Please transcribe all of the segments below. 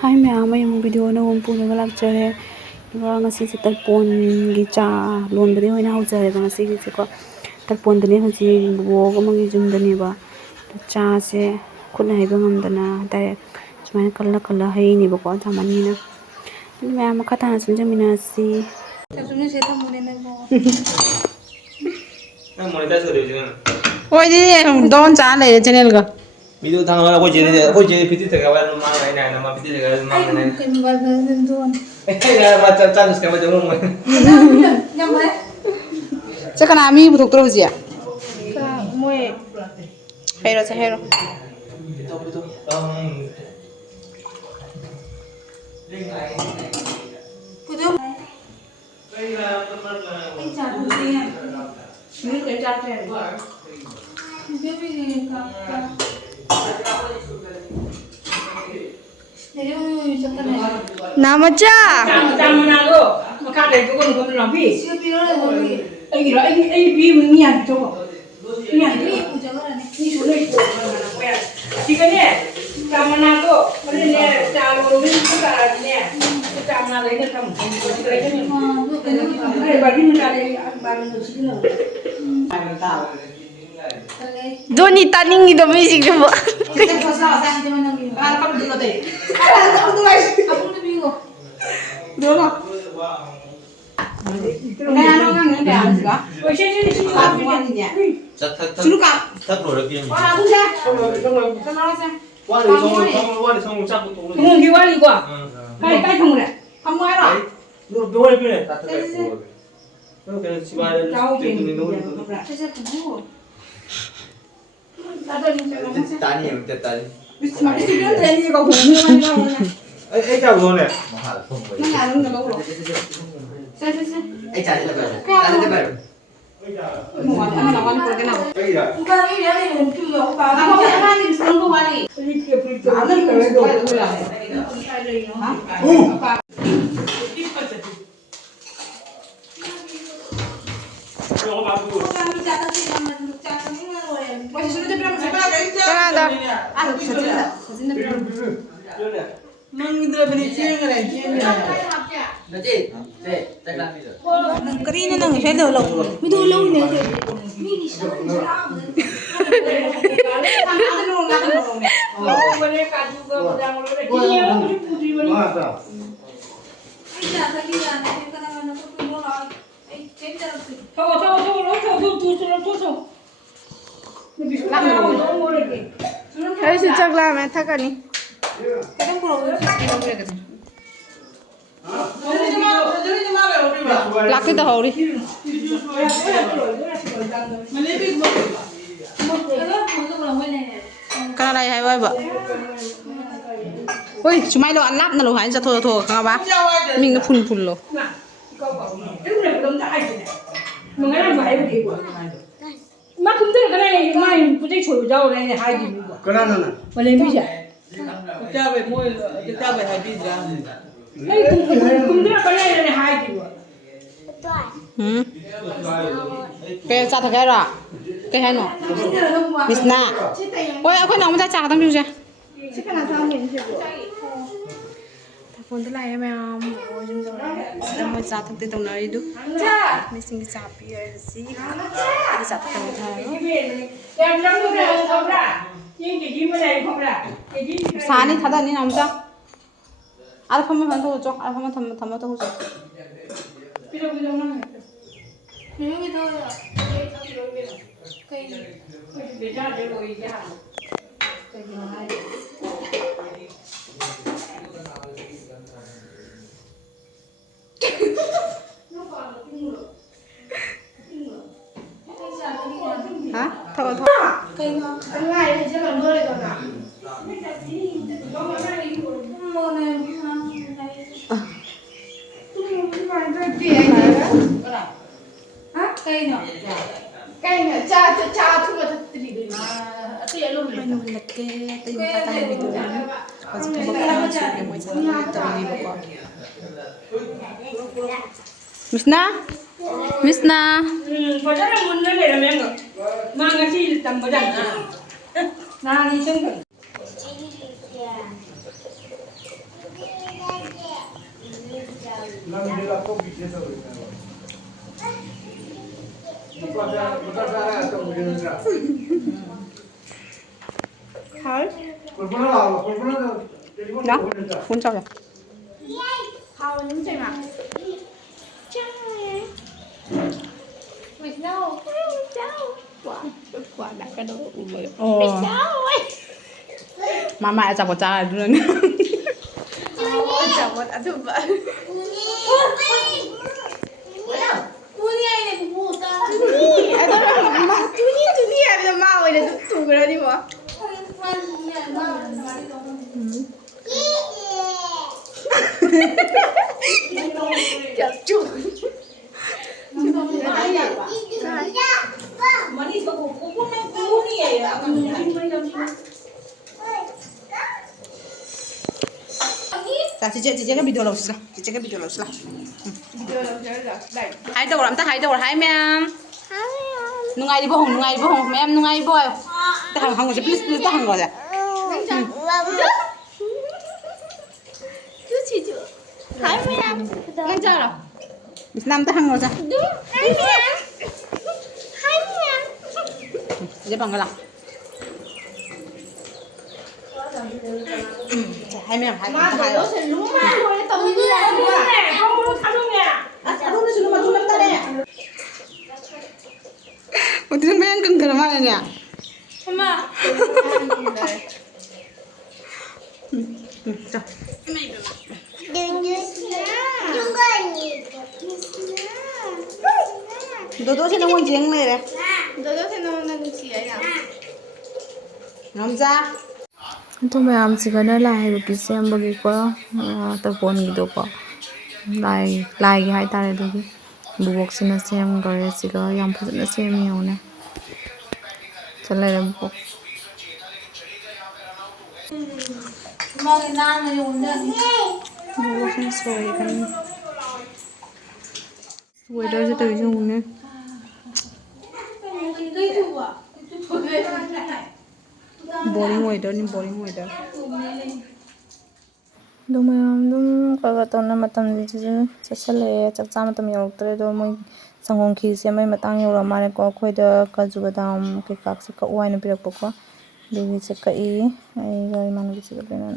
Hai mẹ mayam video na hom puna galak chare ga ngasi se talpon gi cha lon bade hoina hau chare ga ngasi gi se ko talpon dane haji bo ga mangi jum dane ba cha se khuna hai ba ngam dana direct sumai kala kala hai ni ba ko jamani na mẹ ma khata na sunja mina si sunja se thamune na bo na monetize kare jina oi di don cha le channel ga video thang wala ko jere piti thaga wala ma nai nai na ma piti thaga ma nai kai mobile ga don ya ma cha cha nuska ma jamu mo nyam hai cha kana mi bu doctor hujia ka moe hero cha hero pudo anh chả được tiền mình phải trả tiền baby ka namaja Jamana lo, makade tu kan kau nabi. siapa pilih lagi Ai bi nian tu. Nian ini ni, puja kan ni ni sulit tu mana kau ya. Jika ni, jamana tu, mana ni jalan ni kita ada ni. Jamana lain ni kamu, jika lain ni. Ai bagi mana ni, bagi tu sih lah. doni taning gi do music do kita pasal apa sih mana ni Kamu di kota. aku tu bingung dono nah ano kan ni dah juga Oh, sini sini. kamu ni ya suruh kap tak perlu lagi ni aku dah kenal saya wali song cak tu Tunggu kiwali gua. Kai tunggu dah. kamu ada lu boleh pilih tak terkait lu kena siapa tahu tu ni nu saya tunggu tani tani bisa macam itu kan tadi kau hubungi mana क्या बोलने mana ada nggak tahu saya चाली लगा mau ada mana mana kau kenal क्या bukan ini ada yang tu aku apa ni sekarang kau wali ada yang kau Kering na nang saya dah lalu, itu lalu ni. Ini sama. Ada nong, ada nong. Boleh kaju gua udah mulai. Ini yang putri boleh. Iya, lagi dah. Kadang-kadang aku pun lah. Cek cara tu. ai se chakla me thakani Kadang kalau kita kita boleh kata. lakti ta hori kana lai hai bai ba oi chumai lo an lap na lo hai cha tho tho ka ba ming na phun phun lo Mà không biết cái này mai bữa nay chổi rau này hai gì nữa. कना ना ना Mà lên bây giờ. Kita be moi kita be habis dah. Ấy không biết cái này là hai gì nữa. ke cha tha kai ra ke hai no bisna oi akhoi nong ma cha ta biu ja phone to lai em oi jum jam dam ma cha thak te tong na ri du mi sing cha pi ai si cha thak tong tha Em lắm lúc này không ra. Nhưng cái gì mà này không ra. Cái gì sa ni thada ni nam cha al pham ma tho cho al pham tham to cho bây giờ nó Nếu như tôi cây để ra để rồi ra. hả thôi thôi cây ngon. Cái này thì sẽ làm hơi rồi nào. Mua này cây nào? Cái này cha thu là thật tỷ đấy. Cái luôn mai nu lek ke te yung kata ni bitu ni pas ko ba sa ni mo sa ni to ni ko Misna Misna Phải rất là muốn lên để làm em rồi. Mang cái gì tầm vào đằng nào. Nào đi xem thử. Hả? Đó, cuốn sau rồi. Hao những gì mà? Mày đâu? Quả đã cái đó vậy. Ồ. Mama chả có cha luôn. Chả một ăn thử vậy. Ai tao nói mà tu ni ai bây giờ mau rồi để tụi cái đó đi mà. Chặt chuột. Dạ, chị cái video lâu xíu, chị cái video lâu xíu. Hai đầu làm ta hai đầu là hai mẹ. Nung ai đi bộ hồng, mẹ em nung ai đi bộ. Ta hàng hàng rồi, please ta hàng rồi à. Cứ chỉ chưa. Hai mẹ. Ngang chơi rồi. Nam ta hàng rồi à. Hai mẹ. Hai mẹ. Chị bằng cái nào? Hai mẹ hai ta hai rồi. Một tiếng mẹ cưng thật mà nè. Mà. Dodo sẽ nấu con giếng này đấy. Dodo sẽ nấu nâng chỉ ấy à? Nóng ra. तो ma'am सिगना लाइ रुपी से बगी को तपोन गिदो को लाइ गी हाय तारे दुगी बुबोक सिना same करे सिगा याम फजना सेम योने चले रे बुबोक Mang nam này uống được. बुबोक सिना सोई kan weather से तो जो ने boring weather ni boring weather दो मैम दुम कगा तो ना मतम जी चसले चकचा मतम योक्तरे दो मोय संगों खी से मै मतंग योरा मारे को खोइदा काजू बादाम के काक से का वाइन पिरक को दुगी से कई आई गाय मान से लेना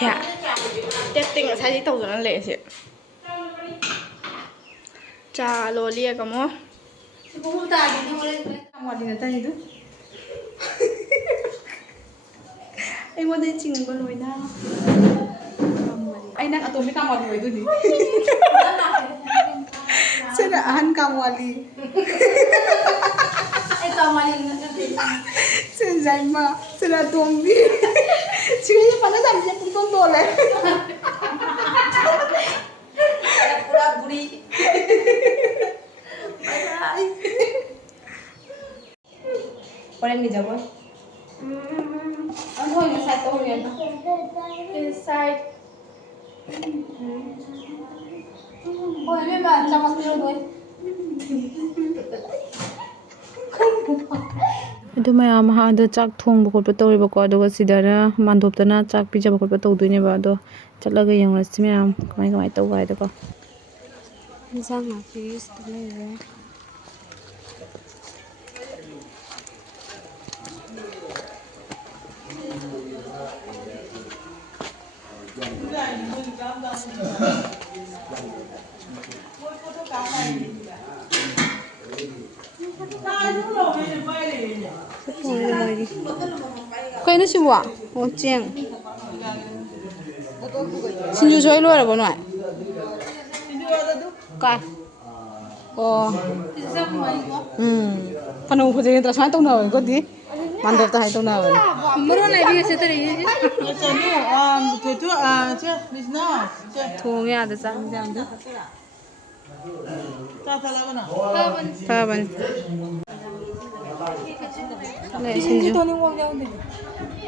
Dạ. Testing là sai chỉ tàu rồi nó lệ chị. Trà lô lia có mó. Kamu ada tanya itu? Mau dia cinggung loh ina. Ai nak atau mereka kamu ada itu nih? Sedaan kamu ali. Kamu ali Senzai ma, sedah tombi. Cikgu pada sampai pun toleh. Pura buri. Orang ni jawab. Ang hoy sa to yan. inside. Ôi mấy bạn trong mặt nhiều rồi. ꯑꯗꯨ ꯃꯌꯥꯝ ꯑꯗ ꯆꯥꯛ ꯊꯣꯡꯕ ꯈꯣꯠꯄ ꯇꯧꯔꯤꯕꯀꯣ ꯑꯗꯨꯒ ꯁꯤꯗꯅ ꯃꯥꯟꯗꯣꯞꯇꯅ ꯆꯥꯛ ꯄꯤꯖꯕ ꯈꯣꯠꯄ ꯇꯧꯗꯣꯏꯅꯦꯕ ꯑꯗꯣ ꯆꯠꯂꯒ ꯌꯦꯡꯉꯨꯔꯁꯤ ꯃꯌꯥꯝ ꯀꯃꯥꯏ ꯇꯧꯕ ꯍꯥꯏꯗꯣꯀꯣ ꯏꯟꯁꯥꯡ ꯅꯥꯄꯤ ꯁꯤꯗ ꯂꯩꯔꯦ Kayaknya sih buat, ceng. Sinju soy lu ada apa nuai? Kah? ꯑꯣ ꯐꯅꯧ ꯐꯖꯩ ꯅꯠꯇ꯭ꯔꯥ ꯁꯨꯃꯥꯏꯅ ꯇꯧꯅꯕꯅꯤꯀꯣꯗꯤ ꯃꯥꯟꯗꯣꯞꯇ ꯍꯥꯏ ꯇꯧꯅꯕꯅꯤ ꯊꯣꯡ ꯌꯥꯗ ꯆꯥꯛ ꯌꯥꯝꯗ ꯐꯕꯅꯤ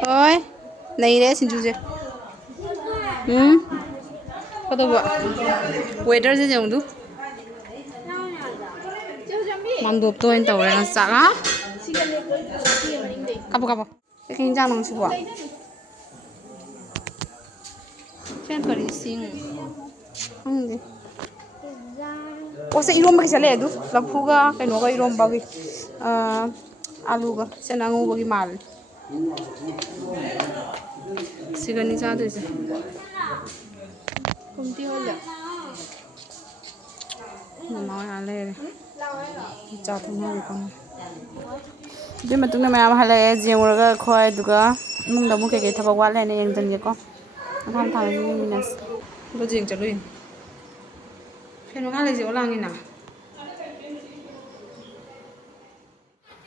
ꯍꯣꯏ ꯂꯩꯔꯦ ꯁꯤꯡꯖꯨꯁꯦ ꯀꯗꯧꯕ ꯋꯦꯗꯔꯁꯦ ꯌꯦꯡꯉꯨꯗꯨ ꯃꯥꯡꯗꯣꯞꯇ ꯑꯣꯏꯅ ꯇꯧꯔꯦ ꯆꯥꯛ ꯀꯥꯄꯣ ꯀꯥꯄꯣ ꯀꯩ ꯌꯦꯟꯖꯥꯡꯅꯣ ꯁꯤꯕꯣ ꯐꯦꯟ ꯀꯔꯤ ꯏꯁꯤꯡ ꯈꯪꯗꯦ ꯑꯣꯁꯦ ꯏꯔꯣꯝꯕꯒꯤ ꯆꯠꯂꯦ ꯑꯗꯨ ꯂꯐꯨꯒ ꯀꯩꯅꯣꯒ ꯏꯔꯣꯝꯕꯒꯤ ꯑꯂꯨꯒ ꯆꯅꯥꯉꯧꯕꯒꯤ ꯃꯥꯜꯂꯦ ꯁꯤꯒꯅꯤ ꯆꯥꯗꯣꯏꯁꯦ ꯃꯃꯥ ꯍꯣꯏ ꯂꯩꯔꯦ ꯆꯥ ꯊꯛꯅꯕꯤ ꯀꯥꯡꯕꯨ ꯑꯗꯨꯏ ꯃꯇꯨꯡꯗ ꯃꯌꯥꯝ ꯍꯜꯂꯛꯑꯦ ꯌꯦꯡꯉꯨꯔꯒ ꯑꯩꯈꯣꯏ ꯑꯗꯨꯒ ꯏꯃꯨꯡꯗ ꯑꯃꯨꯛ ꯀꯩꯀꯩ ꯊꯕꯛ ꯋꯥꯠꯂꯦꯅ ꯌꯦꯡꯁꯤꯟꯒꯦꯀꯣ ꯃꯊꯪ ꯊꯥꯅꯁꯨ ꯌꯦꯡꯃꯤꯟꯅꯁꯤ ꯂꯣꯖꯤꯡ ꯆꯠꯂꯨꯏ ꯐꯦꯟ ꯃꯈꯥ ꯂꯩꯁꯦ ꯑꯣꯂꯥꯡꯉꯤꯅ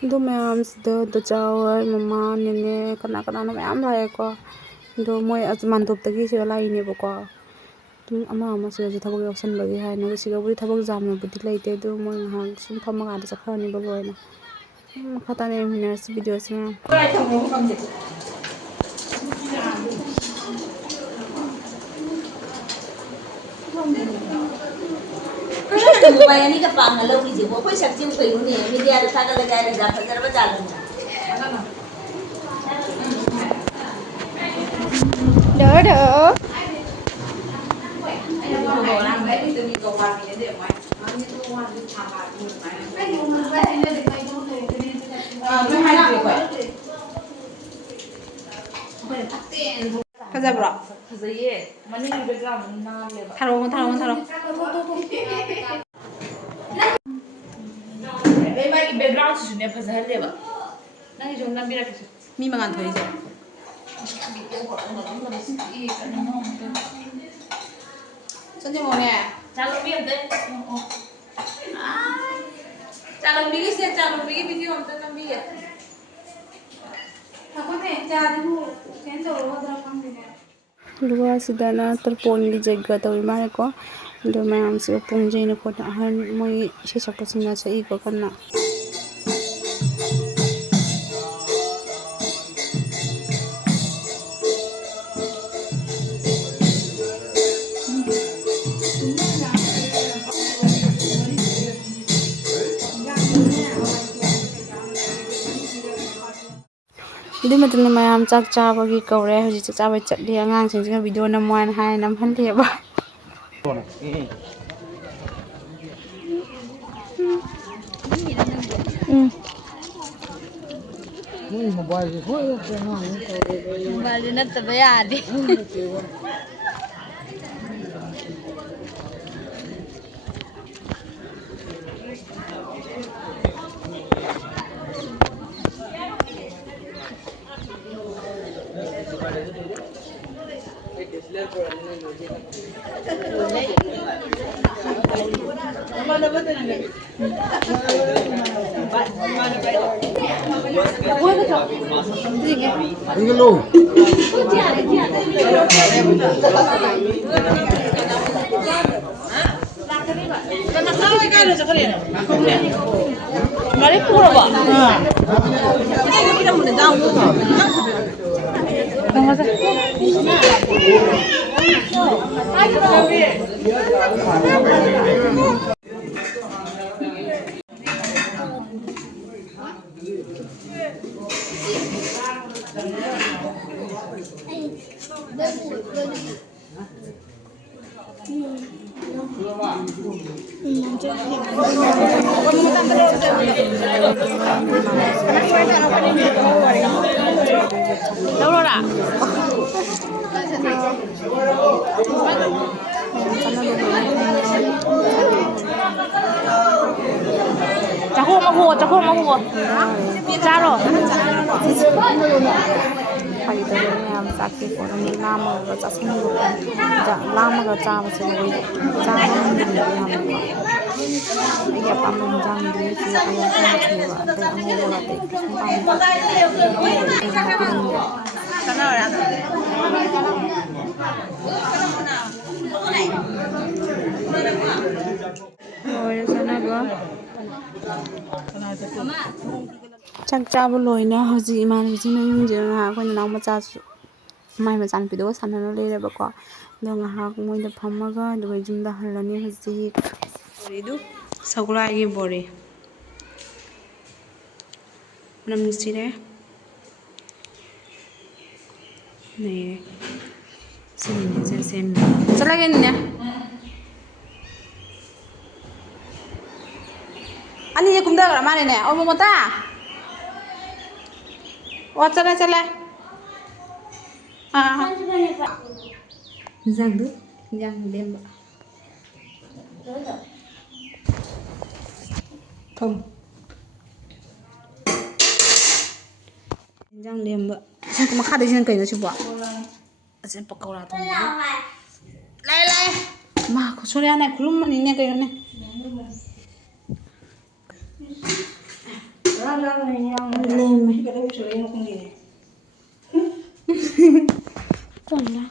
ꯑꯗꯨ ꯃꯌꯥꯝꯁꯤꯗ ꯗꯆꯥ ꯍꯣꯏ ꯃꯃꯥ ꯅꯦꯅꯦ ꯀꯅꯥ ꯀꯅꯥꯅꯣ ꯃꯌꯥꯝ ꯂꯥꯛꯑꯦꯀꯣ ꯑꯗꯣ ꯃꯣꯏ ꯃꯥꯟꯗꯣꯞꯇꯒꯤ ꯁꯤꯗ ꯂꯥꯛꯏꯅꯦꯕꯀꯣ ꯑꯗꯨꯝ ꯑꯃ ꯁꯤꯗꯁꯨ ꯊꯕꯛ ꯌꯥꯎꯁꯟꯕꯒꯤ ꯍꯥꯏꯅ ꯁꯤꯗꯕꯨꯗꯤ ꯊꯕꯛ ꯌꯥꯝꯅꯕꯨꯗꯤ ꯂꯩꯇꯦ ꯑꯗꯨ ꯃꯣꯏ ꯉꯥꯏꯍꯥꯛ ꯁꯨꯝ ꯐꯝꯃꯀꯥꯟꯗ ꯆꯠꯈ꯭ꯔꯅꯤꯕ ꯂꯣꯏꯅ ꯃꯈꯥ ꯇꯥꯅ ꯌꯦꯡꯃꯤꯟꯅꯔꯁꯤ ꯚꯤꯗꯤꯑꯣꯁꯤ ꯃꯌꯥꯝ ꯃꯌꯥꯅꯤꯒ ꯄꯥꯡꯅ ꯂꯧꯔꯤꯁꯤꯕꯣ ꯑꯩꯈꯣꯏ ꯁꯛꯆꯤꯡ ꯀꯩꯅꯣꯅꯦ ꯃꯤꯗꯤꯌꯥꯗ ꯊꯥꯒꯠꯂꯒ ꯍꯥꯏꯔꯒ ꯐꯖꯔꯕ ꯖꯥꯠꯂꯣꯅꯦ ꯐꯖꯕ꯭ꯔꯣ ꯐꯖꯩꯌꯦ ꯃꯅꯤꯡꯒꯤ ꯕꯦꯛꯒ꯭ꯔꯥꯎꯟꯗ ꯅꯥꯜꯂꯦꯕ ꯊꯥꯔꯛꯑꯣ ꯃꯥꯒꯤ ꯕꯦꯛꯒ꯭ꯔꯥꯎꯟꯁꯤꯁꯨꯅꯦ ꯐꯖꯍꯜꯂꯦꯕ ꯅꯪꯒꯤꯁꯨ ꯅꯝꯕꯤꯔꯛꯀꯦꯁꯦ ꯃꯤ ꯃꯉꯥꯟ ꯊꯣꯛꯏꯁꯦ ꯆꯟꯖꯤꯃꯣꯅꯦ ꯆꯥꯂꯝꯕꯤ ꯑꯝꯇ ꯆꯥꯂꯝꯕꯤꯒꯤ ꯚꯤꯗꯤꯑꯣ ꯑꯝꯇ ꯅꯝꯕꯤꯒꯦ ꯑꯗꯨꯒ ꯁꯤꯗꯅ ꯇꯔꯄꯣꯟꯒꯤ ꯖꯩꯒ ꯇꯧꯔꯤ ꯃꯥꯜꯂꯦꯀꯣ ꯑꯗꯨ ꯃꯌꯥꯝꯁꯤꯒ ꯄꯨꯡꯖꯩꯅ ꯈꯣꯠꯅ ꯑꯍꯟ ꯃꯣꯏ ꯏꯁꯩ ꯁꯛꯄꯁꯤꯡꯅ ꯁꯛꯏꯀꯣ ꯀꯟꯅ ꯑꯗꯨꯏ ꯃꯇꯨꯡꯗ ꯃꯌꯥꯝ ꯆꯥꯛ ꯆꯥꯕꯒꯤ ꯀꯧꯔꯦ ꯍꯧꯖꯤꯛ ꯆꯥꯛ ꯆꯥꯕꯩ ꯆꯠꯂꯤ ꯑꯉꯥꯡꯁꯤꯡꯁꯤꯅ ꯚꯤꯗꯤꯑꯣ ꯅꯝꯃꯣ ꯍꯥꯏꯅ ꯅꯝꯍꯜꯂꯦꯕ ꯃꯣꯕꯥꯏꯜꯁꯦ ꯅꯠꯇꯕ ꯌꯥꯗꯦ ꯒꯥꯔꯤ ꯄꯨꯔꯕꯣ ꯂꯧꯔꯣꯔꯥ ꯆꯥꯛꯈꯣꯝ ꯑꯃ ꯆꯥꯔꯣ ꯐꯥꯒꯤ ꯇꯧꯕꯅꯤ ꯃꯌꯥꯝ ꯆꯥꯛꯁꯦ ꯄꯣꯠꯅꯤ ꯂꯥꯝꯃꯒ ꯆꯥꯁꯤꯟꯕ ꯂꯥꯝꯃꯒ ꯆꯥꯕꯁꯦ ꯆꯥꯕ ꯉꯝꯗꯕꯅꯦꯕ ꯌꯥꯝꯅꯀꯣ ꯑꯩꯒꯤ ꯑꯄꯥꯝꯕ ꯍꯤꯟꯖꯥꯡꯗꯤ ꯁꯤ ꯑꯌꯥ ꯆꯪꯕꯅꯦꯕ ꯑꯇꯩ ꯑꯉꯧꯕꯒ ꯑꯇꯩ ꯀꯩꯁꯨꯝ ꯄꯥꯝꯗꯦ ꯑꯩꯅ ꯍꯥꯞꯄꯤꯔꯝꯗꯦ ꯂꯣꯏꯔꯦ ꯆꯥꯅꯕ ꯆꯥꯛ ꯆꯥꯕ ꯂꯣꯏꯅ ꯍꯧꯖꯤꯛ ꯏꯃꯥꯟꯅꯕꯤꯁꯤꯡ ꯃꯌꯨꯝꯁꯤꯗ ꯉꯥꯏꯍꯥꯛ ꯑꯩꯈꯣꯏ ꯅꯅꯥꯎ ꯃꯆꯥꯁꯨ ꯃꯥꯏ ꯃꯆꯥꯅꯨꯄꯤꯗꯨꯒ ꯁꯥꯟꯅꯅ ꯂꯩꯔꯦꯕꯀꯣ ꯑꯗꯣ ꯉꯥꯏꯍꯥꯛ ꯃꯣꯏꯗ ꯐꯝꯃꯒ ꯑꯗꯨꯒ ꯌꯨꯝꯗ ꯍꯜꯂꯅꯤ ꯍꯧꯖꯤꯛ ꯕꯣꯔꯤꯗꯨ ꯁꯒꯣꯜꯍꯋꯥꯏꯒꯤ ꯕꯣꯔꯤ ꯃꯅꯝ ꯅꯨꯡꯁꯤꯔꯦ ꯅꯩꯔꯦ ꯁꯤꯅꯤꯅꯦ ꯁꯦꯝꯃꯦ ꯆꯠꯂꯒꯦꯅꯤꯅꯦ ꯑꯅꯤꯁꯦ ꯀꯨꯝꯊꯈ꯭ꯔ ꯃꯥꯜꯂꯦꯅꯦ ꯑꯣ ꯃꯣꯃꯣꯇꯥ ꯑꯣ ꯆꯠꯂꯦ ꯏꯟꯖꯥꯡꯗꯨ ꯏꯟꯖꯥꯡ ꯂꯦꯝꯕ ꯊꯝ ꯏꯟꯖꯥꯡ ꯂꯦꯝꯕ ꯁꯤ ꯃꯈꯥꯗꯩꯁꯤꯅ ꯀꯩꯅꯣ ꯁꯤꯕꯣ ꯑꯁꯤ ꯄꯀꯧꯔꯥ ꯊꯣꯡꯕ ꯂꯥꯛꯑꯦ ꯃꯥ ꯁꯣꯔꯤꯌꯥꯅꯦ ꯈꯨꯜꯂꯨꯝꯕꯅꯤꯅꯦ ꯀꯩꯅꯣꯅꯦ ꯂꯦꯝꯃꯦ ꯀꯣꯟꯅ